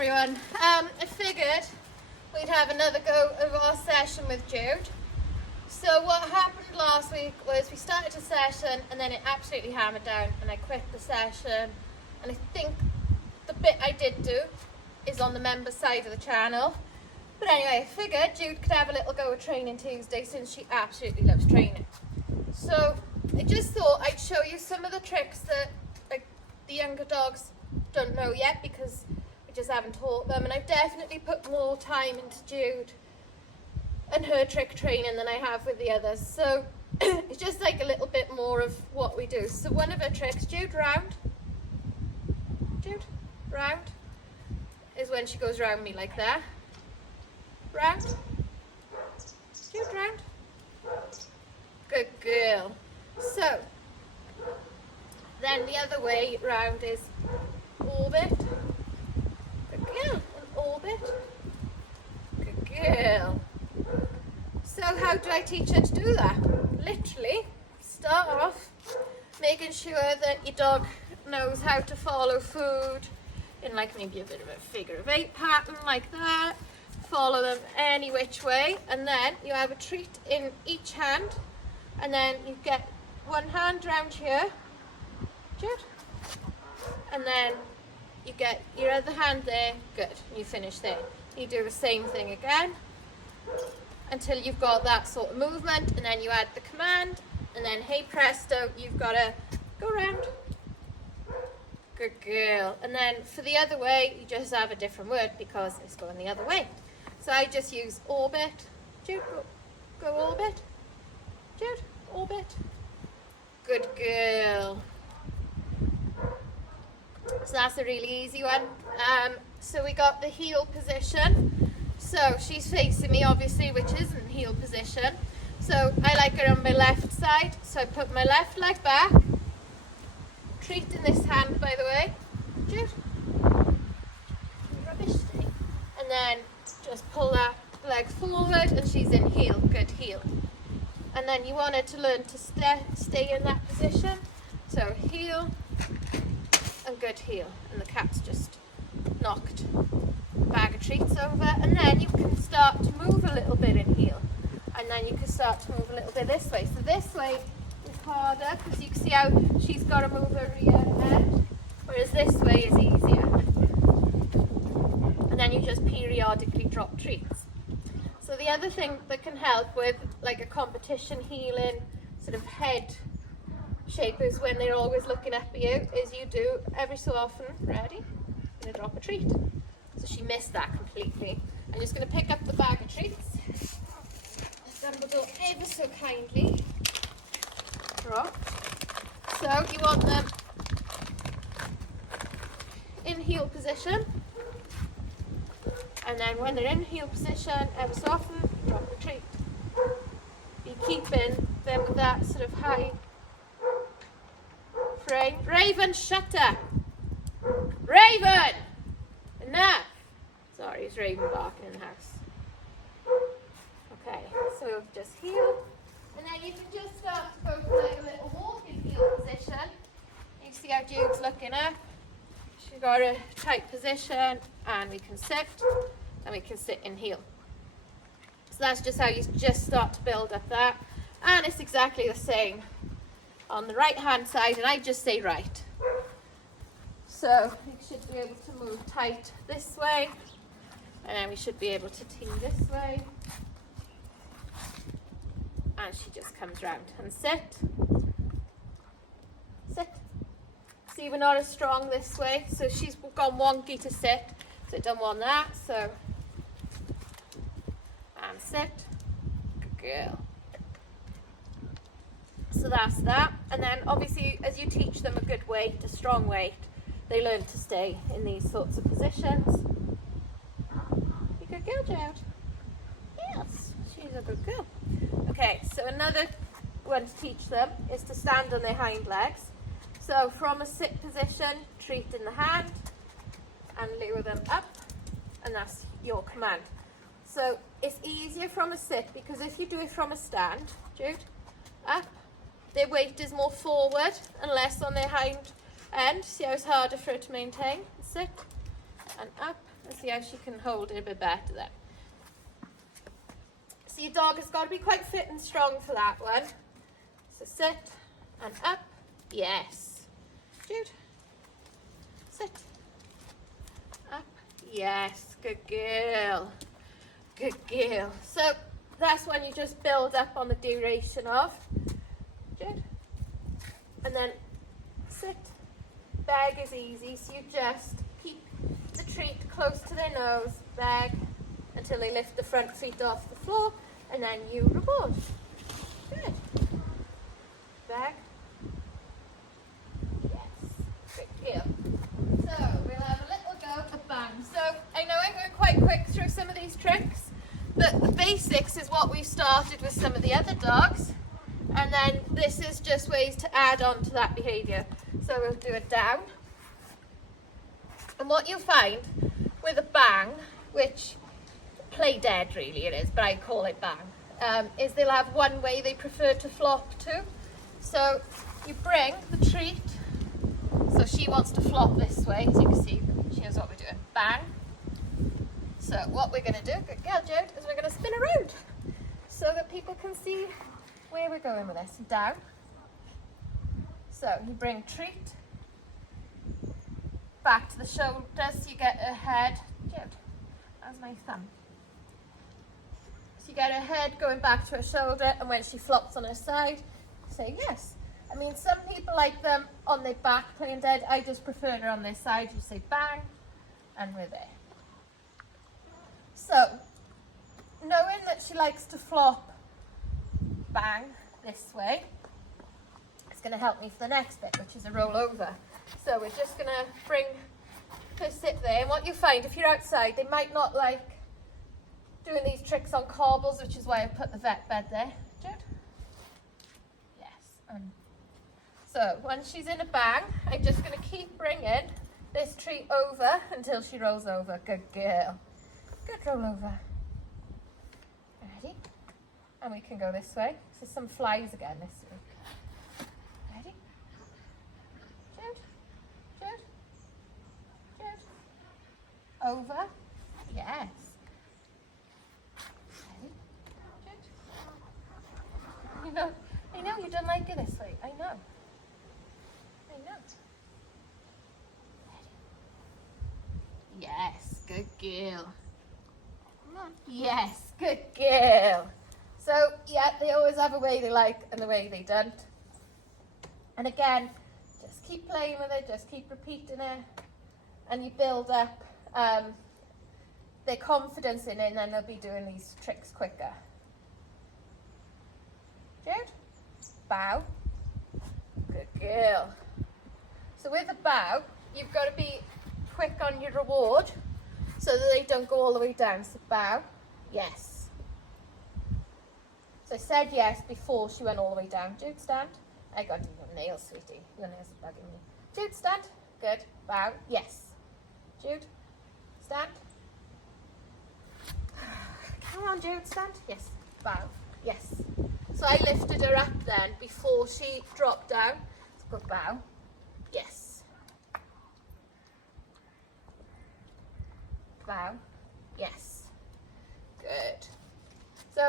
everyone. I figured we'd have another go of our session with Jude. So what happened last week was we started a session and then it absolutely hammered down and I quit the session. And I think the bit I did do is on the member side of the channel. But anyway, I figured Jude could have a little go at Training Tuesday since she absolutely loves training. So I just thought I'd show you some of the tricks that the younger dogs don't know yet because we just haven't taught them, and I've definitely put more time into Jude and her trick training than I have with the others. So it's just like a little bit more of what we do. So one of her tricks, Jude round, is when she goes round me like that. Round, Jude round. Good girl. So then the other way round is orbit. Good girl. An orbit. Good girl. So how do I teach her to do that? Literally, start off making sure that your dog knows how to follow food in like maybe a bit of a figure of 8 pattern like that. Follow them any which way, and then you have a treat in each hand, and then you get one hand round here, Jude, and then you get your other hand there, good, you finish there. You do the same thing again until you've got that sort of movement, and then you add the command, and then hey presto, you've got to go round. Good girl. And then for the other way, you just have a different word because it's going the other way. So I just use orbit. Jude, go orbit. Jude, orbit. Good girl. So that's a really easy one. So we got the heel position. So she's facing me obviously, which isn't heel position. So I like her on my left side. So I put my left leg back. Treat in this hand, by the way. Jude. Rubbish day. And then just pull that leg forward and she's in heel. Good heel. And then you want her to learn to stay in that position. So heel and good heel. And the cat's just knocked a bag of treats over. And then you can start to move a little bit in heel. And then you can start to move a little bit this way. So this way is harder because you can see how she's got to move her rear end. Whereas this way is easier. And then you just periodically drop treats. So the other thing that can help with like a competition heeling sort of head shape is when they're always looking up at you, is you do every so often, ready, I'm going to drop a treat. So she missed that completely. I'm just going to pick up the bag of treats. Dumbledore ever so kindly drop. So you want them in heel position. And then when they're in heel position, ever so often, drop the treat. Be keeping them with that sort of high frame. Raven, shut up! Raven! Enough! Sorry, it's Raven barking in the house. Okay, so just heel. And then you can just start to go for like a little walk in heel position. You see how Jude's looking up. She's got a tight position, and we can sit, and we can sit in heel. So that's just how you just start to build up that. And it's exactly the same on the right hand side, and I just say right. So you should be able to move tight this way, and then we should be able to tee this way. And she just comes round and sit. Sit. See, we're not as strong this way, so she's gone wonky to sit, so I don't want that. So, and sit. Good girl. So that's that. And then obviously, as you teach them a good weight, a strong weight, they learn to stay in these sorts of positions. You good girl, Jude? Yes, she's a good girl. Okay, so another one to teach them is to stand on their hind legs. So from a sit position, treat in the hand and lure them up, and that's your command. So it's easier from a sit because if you do it from a stand, Jude, up, their weight is more forward and less on their hind end. See how it's harder for it to maintain? Sit and up Let's see how she can hold it a bit better then. So your dog has got to be quite fit and strong for that one. So sit and up. Yes. Jude. Sit. Up. Yes. Good girl. Good girl. So that's when you just build up on the duration of. Jude. And then sit. Beg is easy, so you just keep the treat close to their nose, beg until they lift the front feet off the floor, and then you reward. Good. Beg. Yes. Good girl. So we'll have a little go at bang. So I know I'm going quite quick through some of these tricks, but the basics is what we started with some of the other dogs, and then this is just ways to add on to that behaviour. So we'll do it down. And what you'll find with a bang, which play dead really it is, but I call it bang, is they'll have one way they prefer to flop to. So you bring the treat, so she wants to flop this way, as you can see, she knows what we're doing. Bang. So what we're going to do, good girl Jude, is we're going to spin around so that people can see where we're going with this. Down. So you bring treat back to the shoulders, so you get her head. Jude, that's my thumb. So you get her head going back to her shoulder, and when she flops on her side, say yes. I mean, some people like them on their back playing dead. I just prefer her on their side. You say bang, and we're there. So, knowing that she likes to flop bang this way, it's going to help me for the next bit, which is a roll over. So we're just going to bring her sit there, and what you find if you're outside, they might not like doing these tricks on cobbles, which is why I put the vet bed there. Jude? Yes. So once she's in a bang, I'm just going to keep bringing this treat over until she rolls over. Good girl. Good roll over. Ready? And we can go this way. So some flies again this way. Ready? Jude? Jude? Jude? Over. Yes. Ready? Jude? I know you don't like it this way. I know. I know. Ready? Yes. Good girl. Come on. Yes. Good girl. So, yeah, they always have a way they like and a way they don't. And again, just keep playing with it, just keep repeating it, and you build up their confidence in it, and then they'll be doing these tricks quicker. Jude? Bow. Good girl. So with a bow, you've got to be quick on your reward so that they don't go all the way down. So bow, yes. So I said yes before she went all the way down. Jude, stand. I got to do your nails, sweetie. Your nails are bugging me. Jude, stand. Good. Bow. Yes. Jude, stand. Come on, Jude, stand. Yes. Bow. Yes. So I lifted her up then before she dropped down. So good bow. Yes. Bow. Yes. Good. So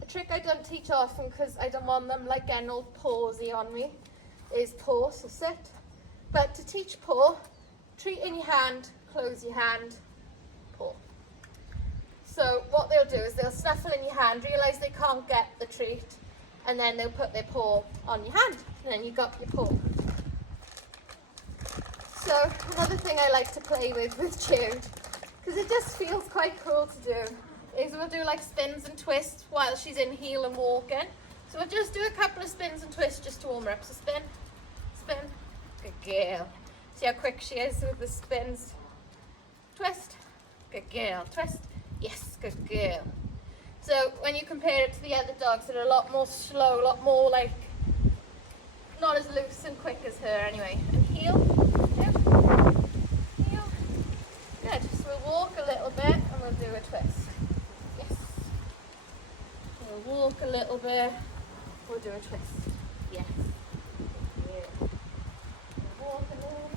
a trick I don't teach often because I don't want them like getting all pawsy on me is paw, so sit. But to teach paw, treat in your hand, close your hand, paw. So what they'll do is they'll snuffle in your hand, realise they can't get the treat, and then they'll put their paw on your hand, and then you got your paw. So another thing I like to play with Jude, because it just feels quite cool to do, is we'll do like spins and twists while she's in heel and walking. So we'll just do a couple of spins and twists just to warm her up. So spin, spin, good girl. See how quick she is with the spins. Twist, good girl, twist, yes, good girl. So when you compare it to the other dogs that are a lot more slow, a lot more like, not as loose and quick as her anyway. And heel, good, heel, good. So we'll walk a little bit and we'll do a twist. Yes. We'll walk a little bit, we'll do a twist. Yes. Yeah. We'll walk a little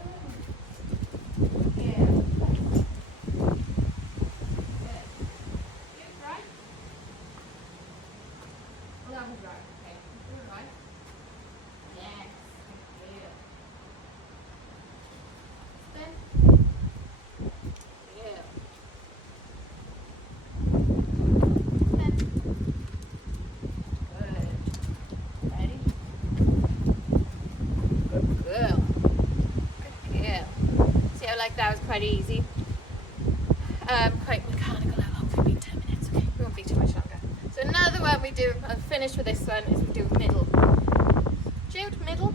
bit. Yeah. right? Yes. Good. Spin. Yeah. Spin. Good. Ready? Good girl. Good girl. See how like that was quite easy? Quite mechanical. How long have we been? 10 minutes. Okay, we won't be too much longer. So another one we do, I'll finish with this one, is we do middle. Jude, middle.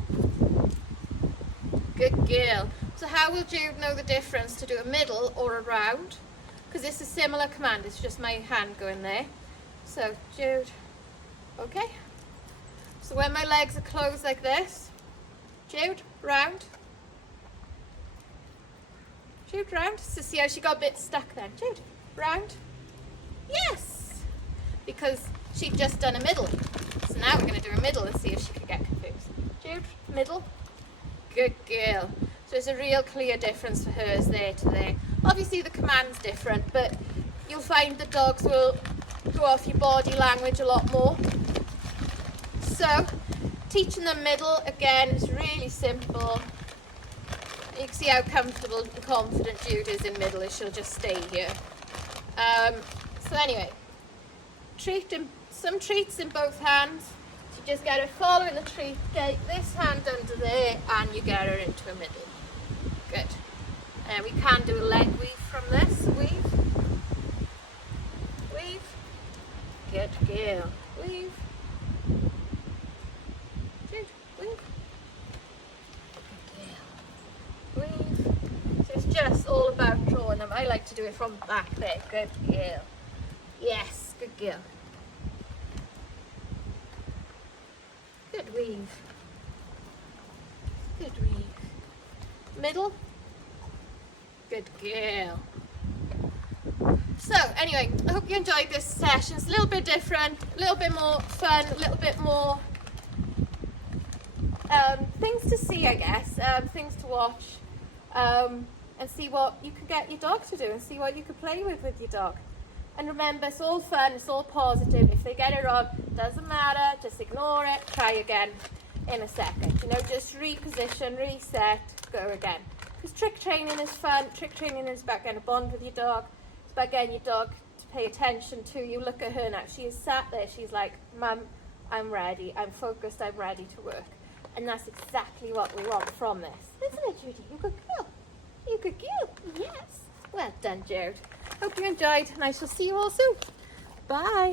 Good girl. So how will Jude know the difference to do a middle or a round? Because it's a similar command, it's just my hand going there. So Jude, okay. So when my legs are closed like this, Jude, round. Jude, round. So see how she got a bit stuck then. Jude, round. Yes! Because she'd just done a middle. So now we're going to do a middle and see if she can get confused. Jude, middle. Good girl. So there's a real clear difference for hers there to there. Obviously the command's different, but you'll find the dogs will go off your body language a lot more. So teaching them middle, again, is really simple. You can see how comfortable and confident Jude is in middle, as she'll just stay here. So anyway, some treats in both hands. So you just get her following the treat, get this hand under there, and you get her into a middle. Good. And we can do a leg weave from this. Weave. Weave. Good girl. Weave. Jude, weave. Good girl. Weave. So it's just all about drawing them. I like to do it from the back there. Good girl. Yes, good girl. Good weave. Good weave. Middle. Good girl. So anyway, I hope you enjoyed this session. It's a little bit different, a little bit more fun, a little bit more things to see, I guess, things to watch, and see what you can get your dog to do and see what you can play with your dog. And remember, it's all fun, it's all positive. If they get it wrong, doesn't matter, just ignore it, try again in a second. You know, just reposition, reset, go again. Because trick training is fun. Trick training is about getting a bond with your dog. It's about getting your dog to pay attention to you. Look at her now. She is sat there. She's like, Mum, I'm ready. I'm focused. I'm ready to work. And that's exactly what we want from this. Isn't it, Judy? You good girl. You good girl. Yes. Well done, Jude. Hope you enjoyed, and I shall see you all soon. Bye.